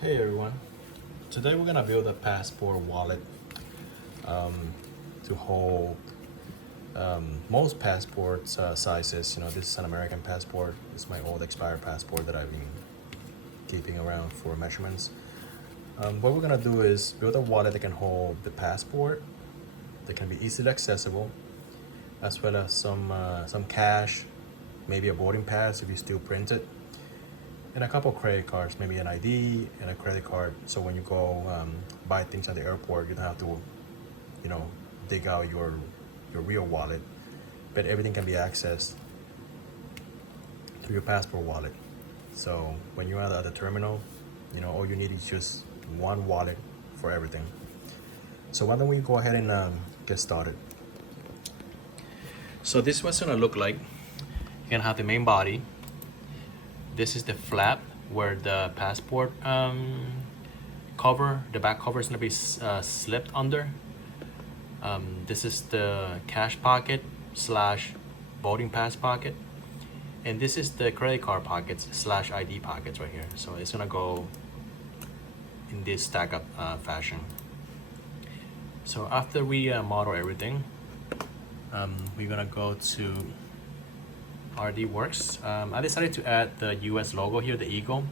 Hey everyone, today we're gonna build a passport wallet to hold most passports sizes. You know, this is an American passport. It's my old expired passport that I've been keeping around for measurements. What we're gonna do is build a wallet that can hold the passport, that can be easily accessible, as well as some cash, maybe a boarding pass if you still print it, and a couple credit cards, maybe an ID and a credit card. So when you go buy things at the airport, you don't have to, you know, dig out your real wallet, but everything can be accessed through your passport wallet. So when you're at the terminal, you know, all you need is just one wallet for everything. So why don't we go ahead and get started? So this is what's gonna look like. You're gonna have the main body. This is the flap where the passport cover, the back cover is gonna be slipped under. This is the cash pocket slash boarding pass pocket. And this is the credit card pockets slash ID pockets right here. So it's gonna go in this stack up fashion. So after we model everything, we're gonna go to RD Works. I decided to add the US logo here, the eagle,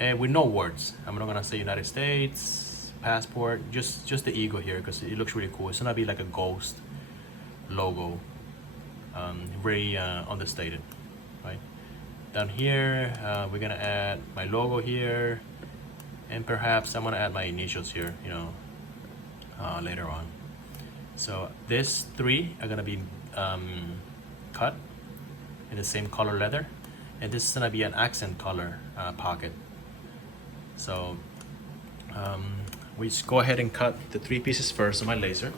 and with no words. I'm not gonna say United States, passport, just the eagle here because it looks really cool. It's gonna be like a ghost logo, very understated, right? Down here, we're gonna add my logo here, and perhaps I'm gonna add my initials here, you know, later on. So these three are gonna be cut in the same color leather, and this is gonna be an accent color pocket. So we just go ahead and cut the three pieces first on my laser.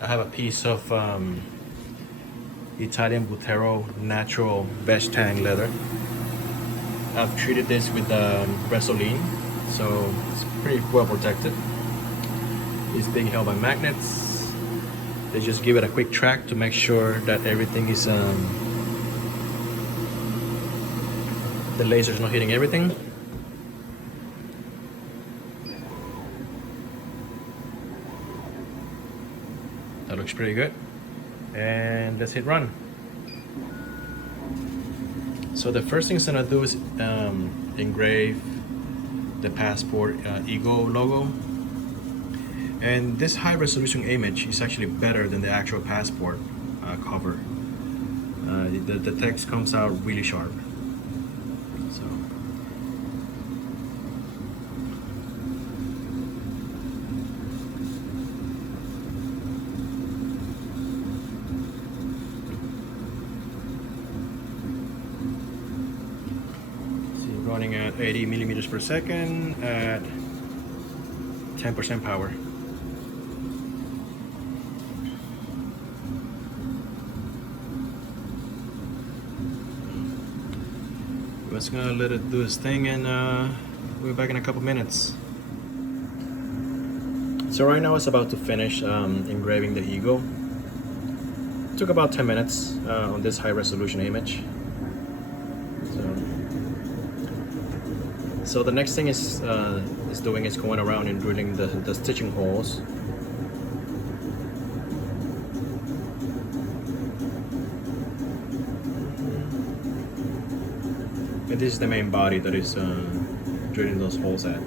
I have a piece of Italian Buttero natural veg tang leather. I've treated this with Resolene, so it's pretty well protected. It's being held by magnets. They just give it a quick track to make sure that everything is the laser's not hitting everything. That looks pretty good. And let's hit run. So the first thing it's gonna do is engrave the passport eagle logo. And this high resolution image is actually better than the actual passport cover. The text comes out really sharp. So running at 80 millimeters per second at 10% power. Just gonna let it do its thing, and we'll be back in a couple minutes. So right now it's about to finish engraving the eagle. It took about 10 minutes on this high resolution image. So the next thing is doing is going around and drilling the stitching holes. And this is the main body that is drilling those holes at.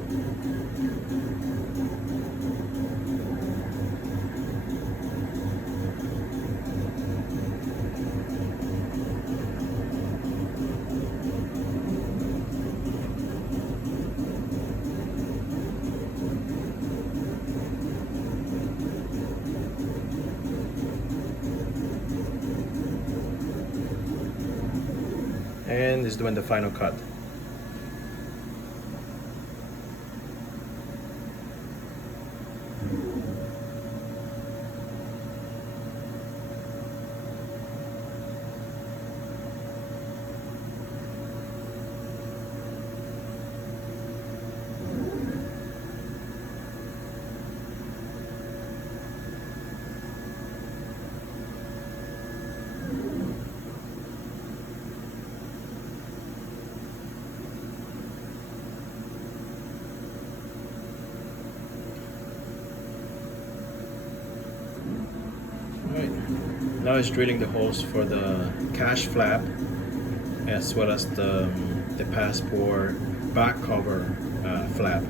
And is doing the final cut. Now it's drilling the holes for the cash flap as well as the passport back cover flap.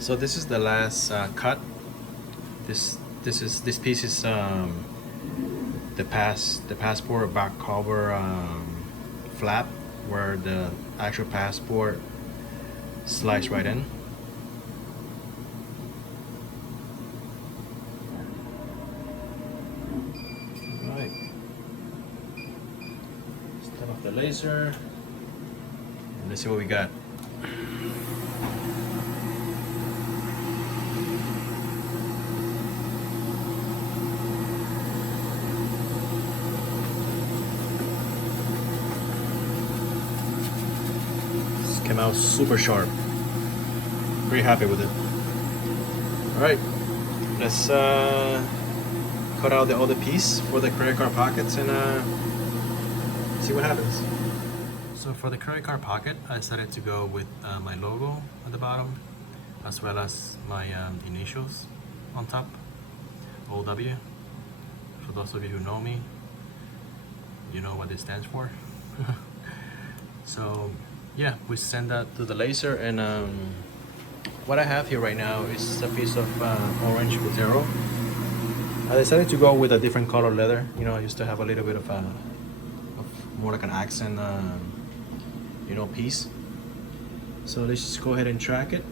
So this is the last cut. This piece is the passport back cover flap, where the actual passport slides right in. Right. Step off the laser. And let's see what we got. Came out super sharp. Pretty happy with it. Alright, let's cut out the other piece for the credit card pockets and see what happens. So for the credit card pocket, I decided to go with my logo at the bottom, as well as my initials on top, OW. For those of you who know me, you know what this stands for. So yeah, we send that to the laser, and what I have here right now is a piece of orange Buttero. I decided to go with a different color leather. You know, I used to have a little bit of more like an accent, you know, piece. So let's just go ahead and track it.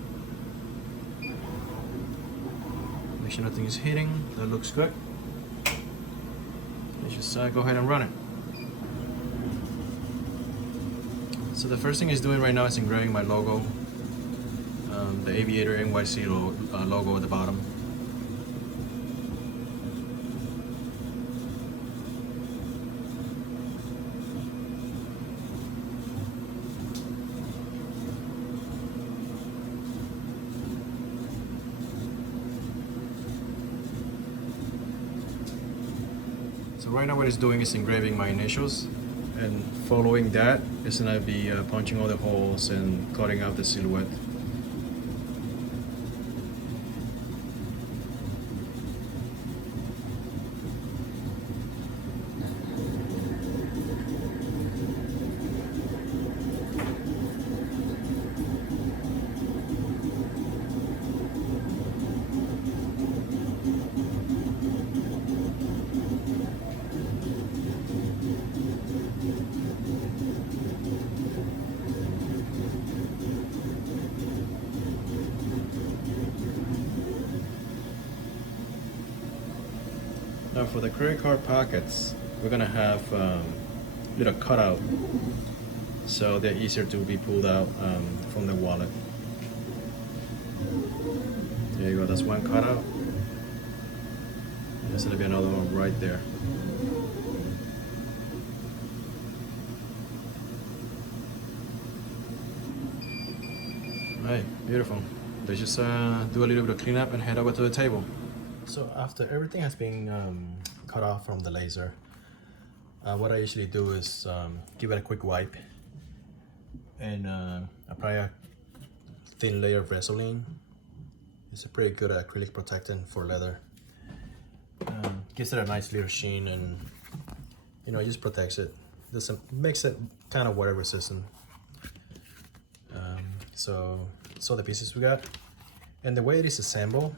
Make sure nothing is hitting. That looks good. Let's just go ahead and run it. So the first thing it's doing right now is engraving my logo, the Aviator NYC logo at the bottom. So right now what it's doing is engraving my initials. And following that, it's gonna be punching all the holes and cutting out the silhouette. Now for the credit card pockets, we're gonna have little cutout, so they're easier to be pulled out from the wallet. There you go, that's one cutout. There's gonna be another one right there. Right, beautiful. Let's just do a little bit of cleanup and head over to the table. So after everything has been cut off from the laser, what I usually do is give it a quick wipe and apply a thin layer of Vaseline. It's a pretty good acrylic protectant for leather. Gives it a nice little sheen, and you know, it just protects it. Makes it kind of water resistant. So the pieces we got, and the way it is assembled.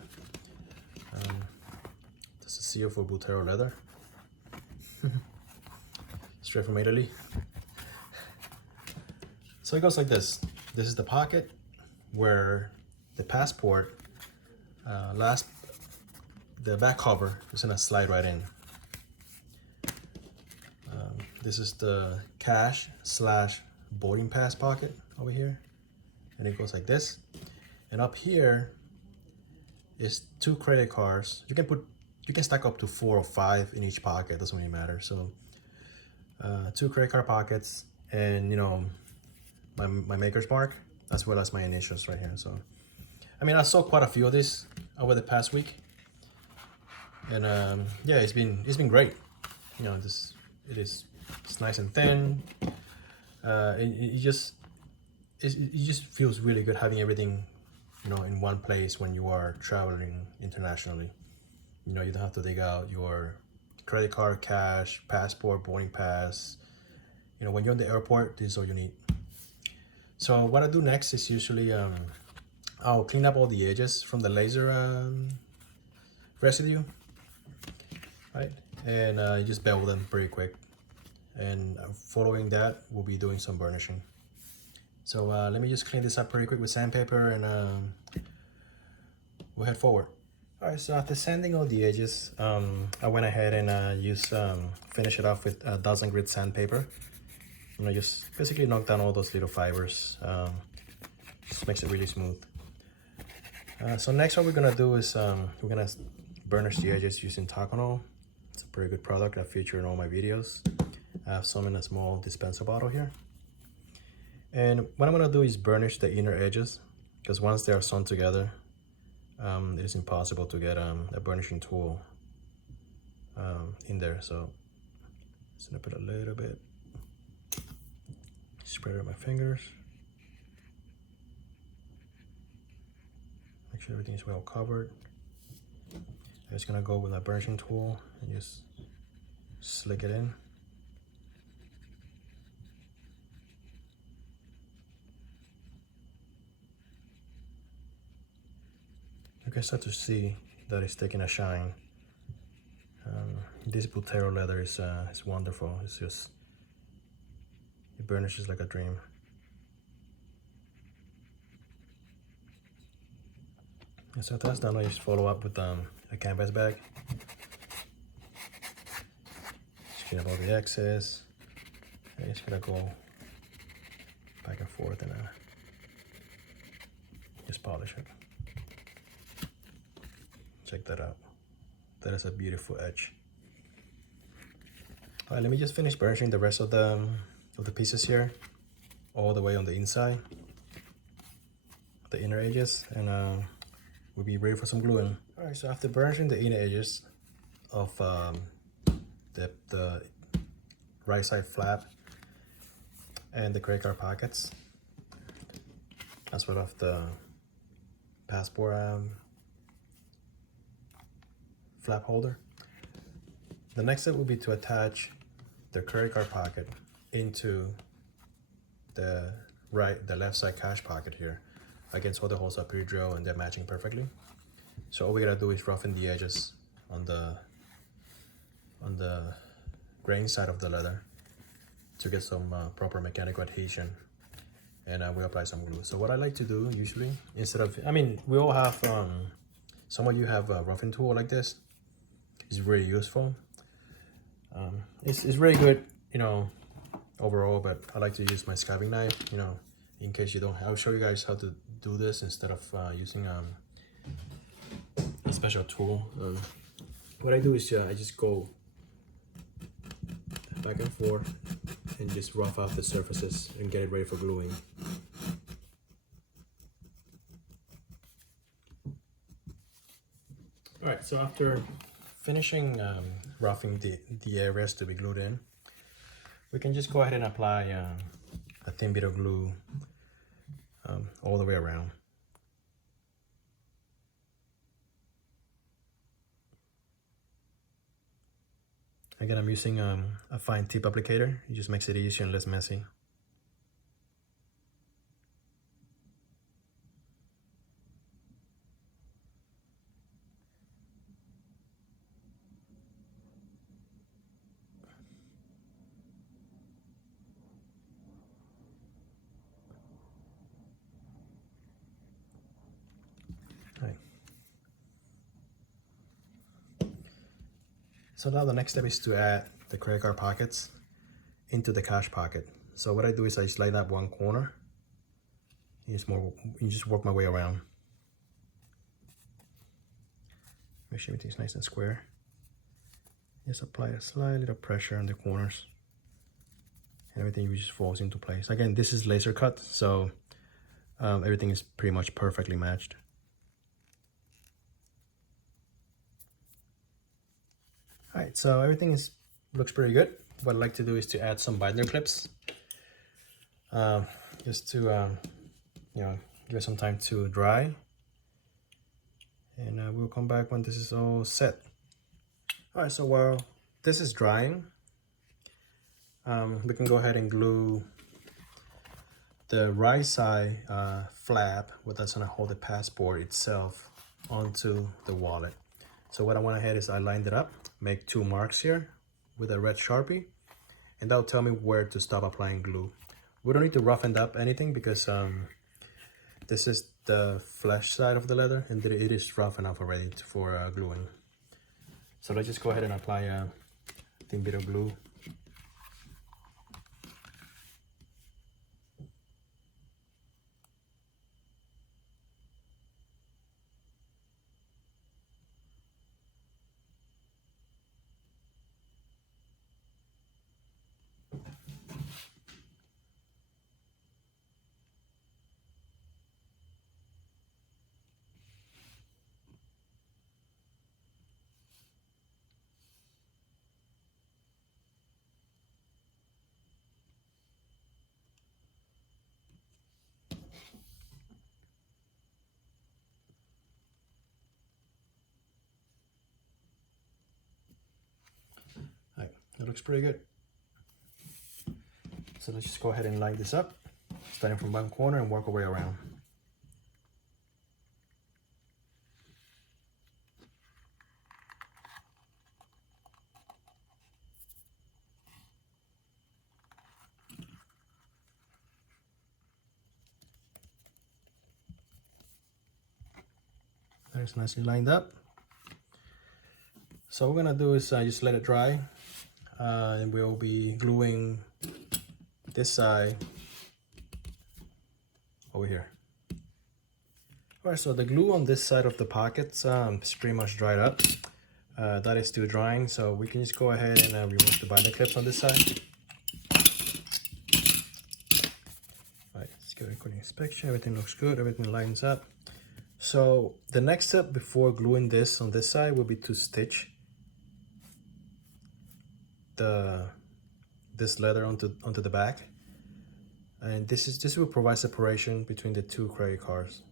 This is seal for Buttero Leather. Straight from Italy. So it goes like this. This is the pocket where the passport, the back cover is gonna slide right in. This is the cash / boarding pass pocket over here. And it goes like this. And up here is 2 credit cards. You can stack up to 4 or 5 in each pocket, doesn't really matter. So 2 credit card pockets, and you know, my maker's mark, as well as my initials right here. So I mean, I sold quite a few of these over the past week, and yeah, it's been great. You know, it's nice and thin. It just feels really good having everything, you know, in one place when you are traveling internationally. You know, you don't have to dig out your credit card, cash, passport, boarding pass. You know, when you're in the airport, this is all you need. So what I do next is usually I'll clean up all the edges from the laser residue, right? And you just bevel them pretty quick. And following that, we'll be doing some burnishing. So let me just clean this up pretty quick with sandpaper, and we'll head forward. All right, so after sanding all the edges, I went ahead and finish it off with a dozen grit sandpaper. You know, just basically knock down all those little fibers. Just makes it really smooth. So next what we're gonna do is we're gonna burnish the edges using Taconol. It's a pretty good product I feature in all my videos. I have some in a small dispenser bottle here. And what I'm gonna do is burnish the inner edges, because once they are sewn together, it is impossible to get a burnishing tool in there. So just gonna put a little bit, spread it on my fingers. Make sure everything is well covered. I'm just gonna go with my burnishing tool and just slick it in. You can start to see that it's taking a shine. This Buttero leather is wonderful. It's just, it burnishes like a dream. And so that's done, I just follow up with a canvas bag. Just clean up all the excess. And just gonna go back and forth and just polish it. Check that out. That is a beautiful edge. All right, let me just finish burnishing the rest of the pieces here, all the way on the inside, the inner edges, and we'll be ready for some gluing. All right, so after burnishing the inner edges of the right side flap and the credit card pockets, as well as the passport flap holder, the next step will be to attach the credit card pocket into the left side cash pocket here. Again, so the holes are pre-drilled and they're matching perfectly. So all we gotta do is roughen the edges on the grain side of the leather to get some proper mechanical adhesion, and we'll apply some glue. So what I like to do usually, instead of, I mean, we all have, some of you have a roughing tool like this. It's very useful. It's really good, you know, overall, but I like to use my scabbing knife, you know, in case you don't. I'll show you guys how to do this instead of using a special tool. What I do is I just go back and forth and just rough out the surfaces and get it ready for gluing. All right, so after finishing roughing the areas to be glued in, we can just go ahead and apply a thin bit of glue all the way around. Again, I'm using a fine tip applicator. It just makes it easier and less messy. So now the next step is to add the credit card pockets into the cash pocket. So what I do is I slide up one corner. You just work my way around. Make sure everything's nice and square. Just apply a slight little pressure on the corners, and everything just falls into place. Again, this is laser cut, so everything is pretty much perfectly matched. All right, so everything looks pretty good. What I'd like to do is to add some binder clips, just to you know, give it some time to dry, and we'll come back when this is all set. All right, so while this is drying, we can go ahead and glue the right side flap, that's gonna hold the passport itself onto the wallet. So what I went ahead is I lined it up, make 2 marks here with a red Sharpie, and that'll tell me where to stop applying glue. We don't need to roughen up anything because this is the flesh side of the leather and it is rough enough already for gluing. So let's just go ahead and apply a thin bit of glue. All right, that looks pretty good. So let's just go ahead and line this up, starting from one corner and work our way around. There's nicely lined up. So what we're gonna do is just let it dry, and we'll be gluing this side over here. All right, so the glue on this side of the pockets is pretty much dried up. That is still drying, so we can just go ahead and remove the binder clips on this side. All right, let's get a quick inspection. Everything looks good, everything lines up. So the next step before gluing this on this side will be to stitch this leather onto the back, and this will provide separation between the 2 credit cards.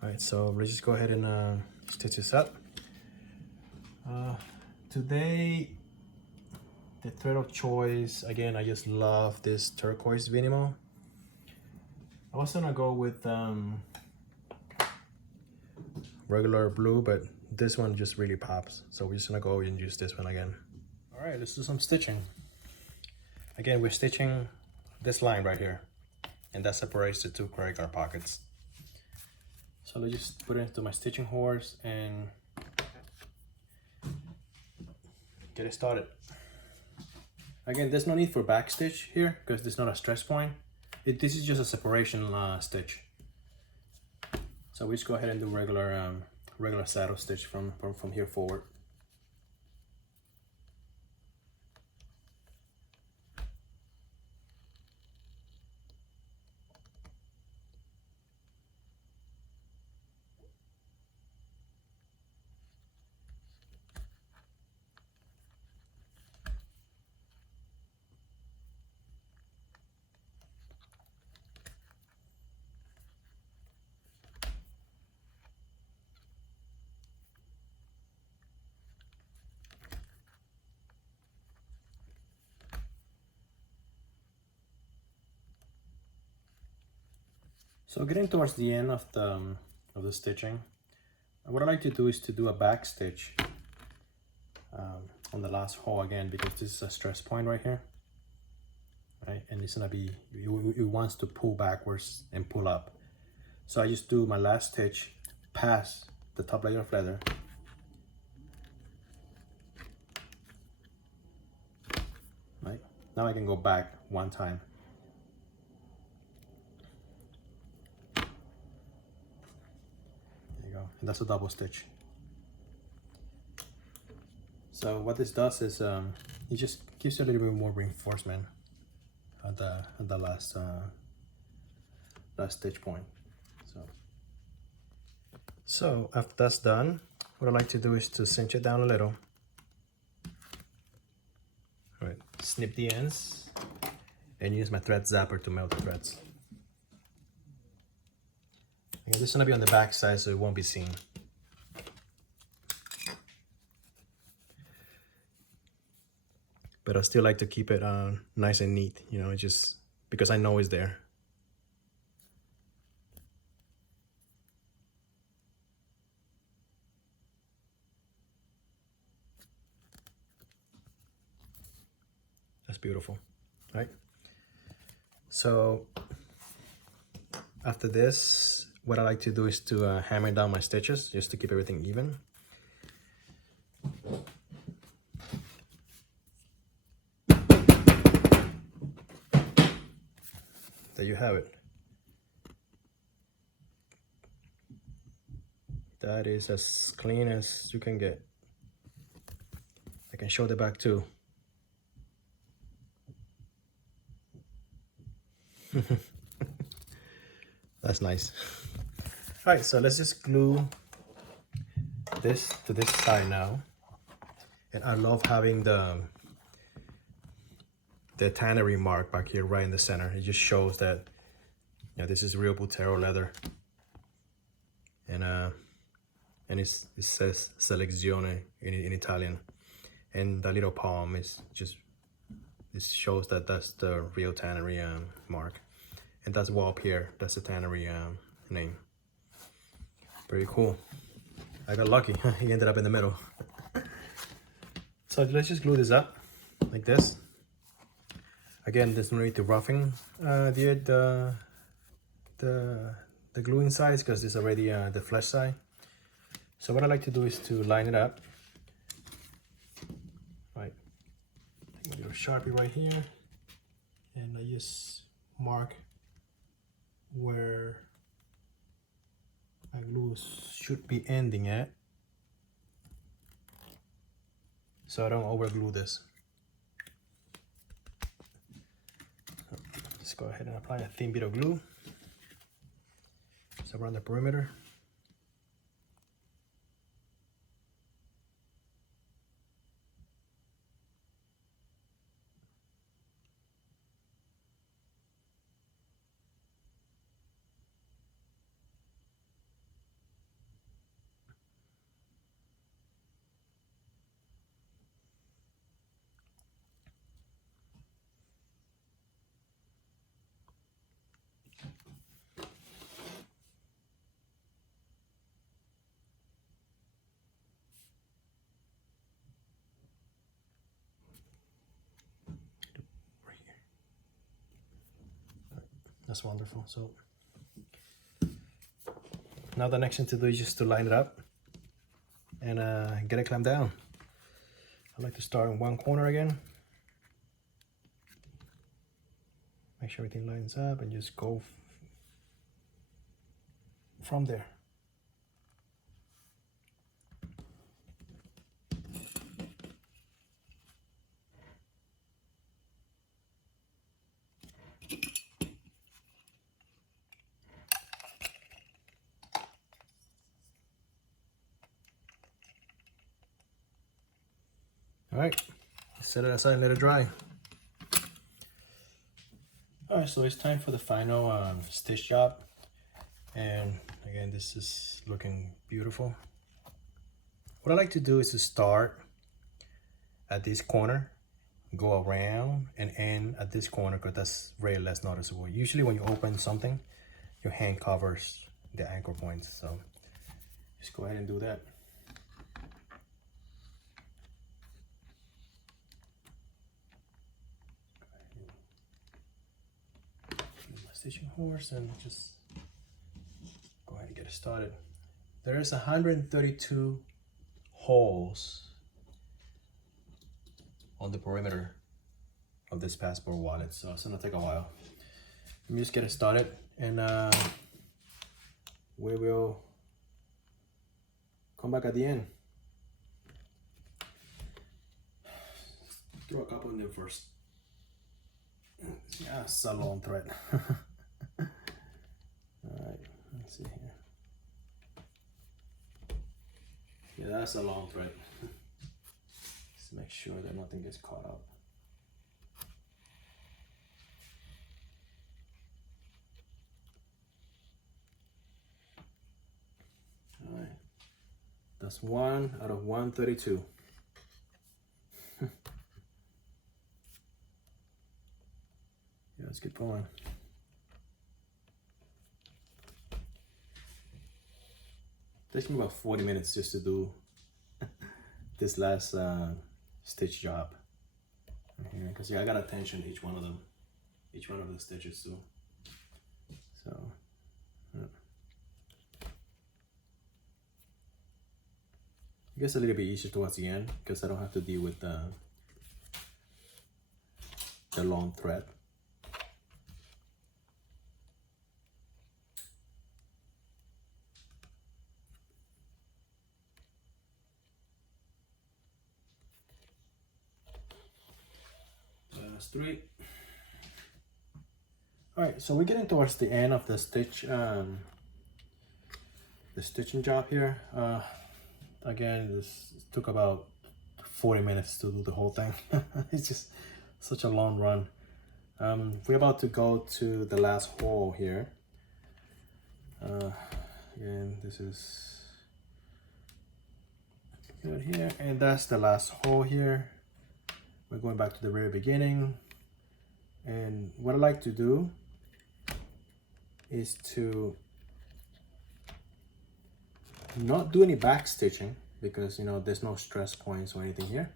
All right, so let's just go ahead and stitch this up. Today the thread of choice, again, I just love this turquoise minimal. I was gonna go with regular blue, but this one just really pops, so we're just gonna go and use this one again. All right, let's do some stitching. Again, we're stitching this line right here, and that separates the 2 credit card pockets. So let's just put it into my stitching horse and get it started. Again, there's no need for back stitch here because there's not a stress point. This is just a separation stitch. So we just go ahead and do regular saddle stitch from here forward. So getting towards the end of the stitching, what I like to do is to do a back stitch on the last hole again, because this is a stress point right here, right? And it's gonna be, it wants to pull backwards and pull up. So I just do my last stitch past the top layer of leather, right? Now I can go back one time. And that's a double stitch. So what this does is it just gives you a little bit more reinforcement at the last stitch point. So after that's done, what I like to do is to cinch it down a little. All right, snip the ends and use my thread zapper to melt the threads. Okay, this is gonna be on the back side, so it won't be seen. but I still like to keep it nice and neat, you know, just because I know it's there. That's beautiful, right? So after this, what I like to do is to hammer down my stitches just to keep everything even. There you have it. That is as clean as you can get. I can show the back too. That's nice. All right, so let's just glue this to this side now. And I love having the tannery mark back here right in the center. It just shows that, you know, this is real Buttero leather. And it says Selezione in Italian. And that little palm is just, it shows that that's the real tannery mark. And that's well up here, that's the tannery name. Very cool. I got lucky. He ended up in the middle. So let's just glue this up like this. Again, there's no need to roughing the gluing sides because it's already the flesh side. So what I like to do is to line it up. Right, take a little Sharpie right here, and I just mark where my glue should be ending at, so I don't over glue this. Just go ahead and apply a thin bit of glue just around the perimeter. That's wonderful. So now the next thing to do is just to line it up and get it clamped down. I like to start in one corner again. Make sure everything lines up and just go from there. All right, set it aside and let it dry. All right, so it's time for the final stitch job. And again, this is looking beautiful. What I like to do is to start at this corner, go around and end at this corner because that's very less noticeable. Usually when you open something, your hand covers the anchor points. So just go ahead and do that. Stitching horse and just go ahead and get it started. There is 132 holes on the perimeter of this passport wallet, so it's gonna take a while. Let me just get it started, and we will come back at the end. Throw a couple in there first. Yeah, it's a long thread. Alright, let's see here. Yeah, that's a long thread. Just make sure that nothing gets caught up. Alright, that's 1 out of 132. get going. Takes me about 40 minutes just to do this last stitch job here, because I gotta tension each one of them, each one of the stitches too. So it gets a little bit easier towards the end because I don't have to deal with the long thread. Last three. All right, so we're getting towards the end of the stitch, the stitching job here. Again, this took about 40 minutes to do the whole thing. It's just such a long run. We're about to go to the last hole here. Again, this is good here, and that's the last hole here. We're going back to the very beginning, and what I like to do is to not do any back stitching because there's no stress points or anything here,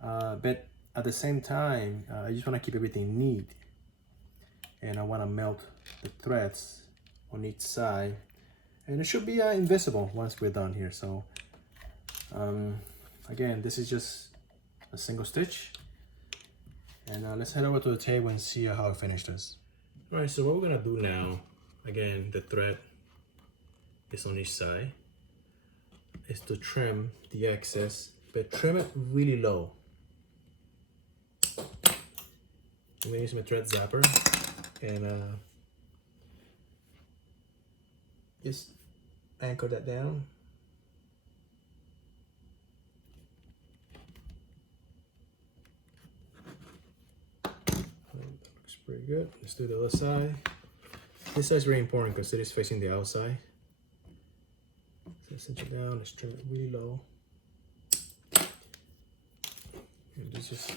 but at the same time I just want to keep everything neat, and I want to melt the threads on each side, and it should be invisible once we're done here. So again, this is just a single stitch, and let's head over to the table and see how I finish this. All right, so what we're gonna do now, again, the thread is on each side, is to trim the excess, but trim it really low. I'm gonna use my thread zapper and just anchor that down. That looks pretty good. Let's do the other side. This side is very important because it is facing the outside. So cinch it down, let's trim it really low. And just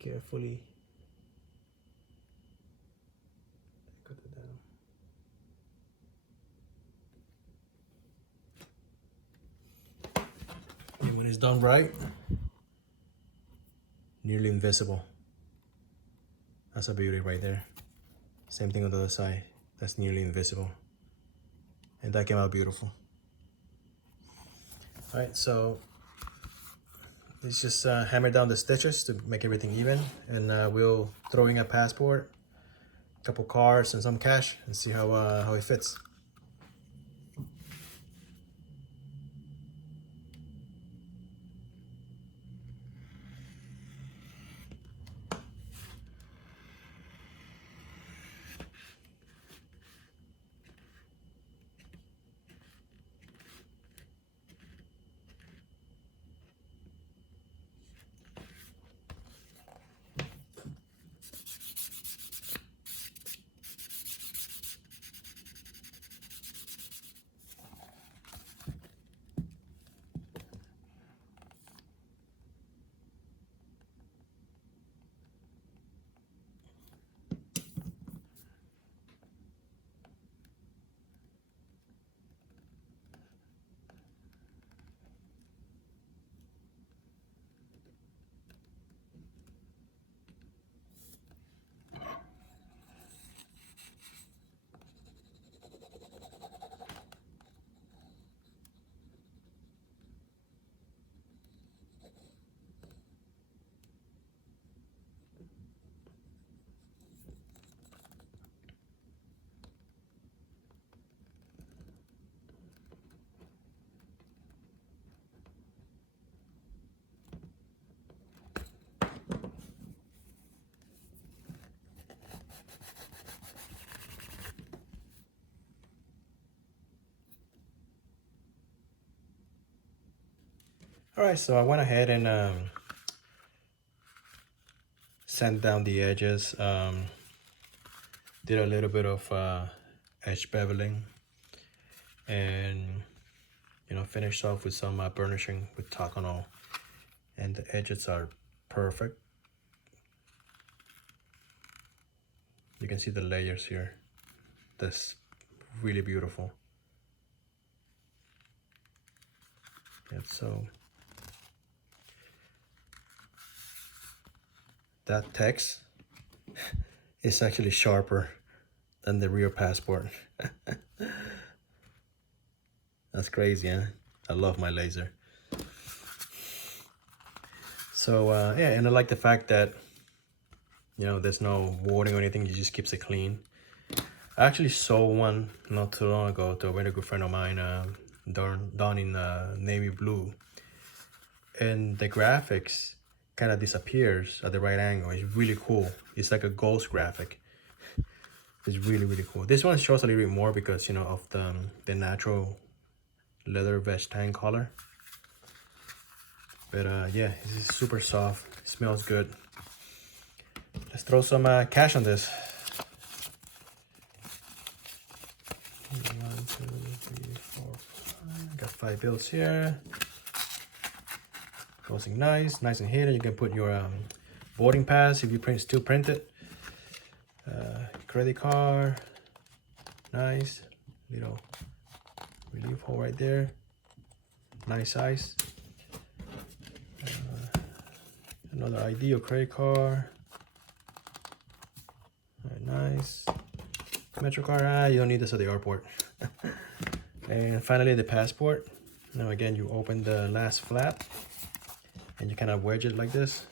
carefully cut it down. And when it's done right, nearly invisible. That's a beauty right there. Same thing on the other side. That's nearly invisible. And that came out beautiful. All right, so let's just hammer down the stitches to make everything even, and we'll throw in a passport, a couple cards, and some cash, and see how it fits. All right, so I went ahead and sand down the edges, did a little bit of edge beveling, and finished off with some burnishing with Tacono, and the edges are perfect. You can see the layers here. That's really beautiful. And so that text is actually sharper than the real passport. That's crazy, huh? I love my laser. So yeah, and I like the fact that, you know, there's no warning or anything. It just keeps it clean. I actually sold one not too long ago to a very good friend of mine, done in navy blue, and the graphics kind of disappears at the right angle. It's really cool. It's like a ghost graphic. It's really, really cool. This one shows a little bit more because, you know, of the natural leather veg tan color. But yeah, it's super soft. It smells good. Let's throw some cash on this. 1, 2, 3, 4, 5. Got 5 bills here. Closing nice and hidden. You can put your boarding pass if you still print it. Credit card. Nice. Little relief hole right there. Nice size. Another ID or credit card. Right, nice. Metro card, you don't need this at the airport. And finally the passport. Now again, you open the last flap and you kind of wedge it like this.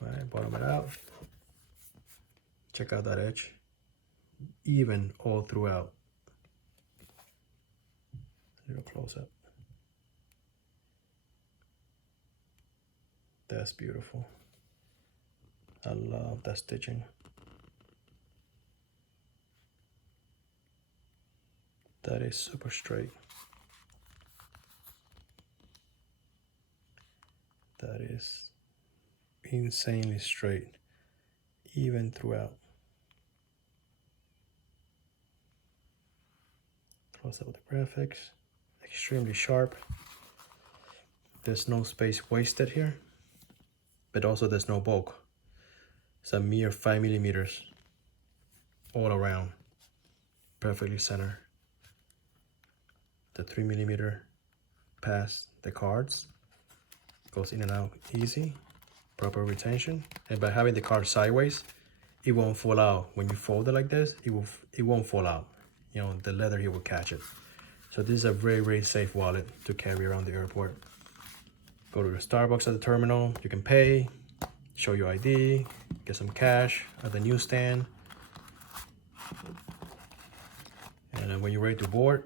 Right, bottom it out. Check out that edge. Even all throughout. A little close up. That's beautiful. I love that stitching. That is super straight. That is insanely straight, even throughout. Close up with the graphics. Extremely sharp. There's no space wasted here, but also there's no bulk. It's a mere 5 millimeters all around, perfectly centered. The 3 millimeter past the cards goes in and out easy, proper retention, and by having the card sideways, it won't fall out. When you fold it like this, it won't fall out. You know, the leather here will catch it. So this is a very, very safe wallet to carry around the airport. Go to your Starbucks at the terminal, you can pay, show your ID, get some cash at the newsstand. And then when you're ready to board,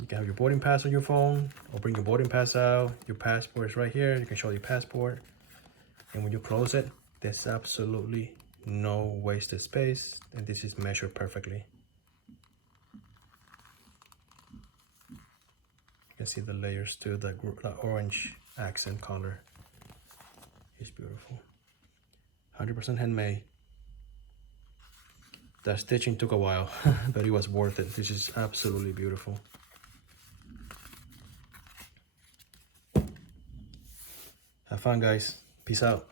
you can have your boarding pass on your phone or bring your boarding pass out. Your passport is right here. You can show your passport. And when you close it, there's absolutely no wasted space. And this is measured perfectly. You can see the layers too, the orange accent color is beautiful. 100% handmade. That stitching took a while, but it was worth it. This is absolutely beautiful. Have fun, guys. Peace out.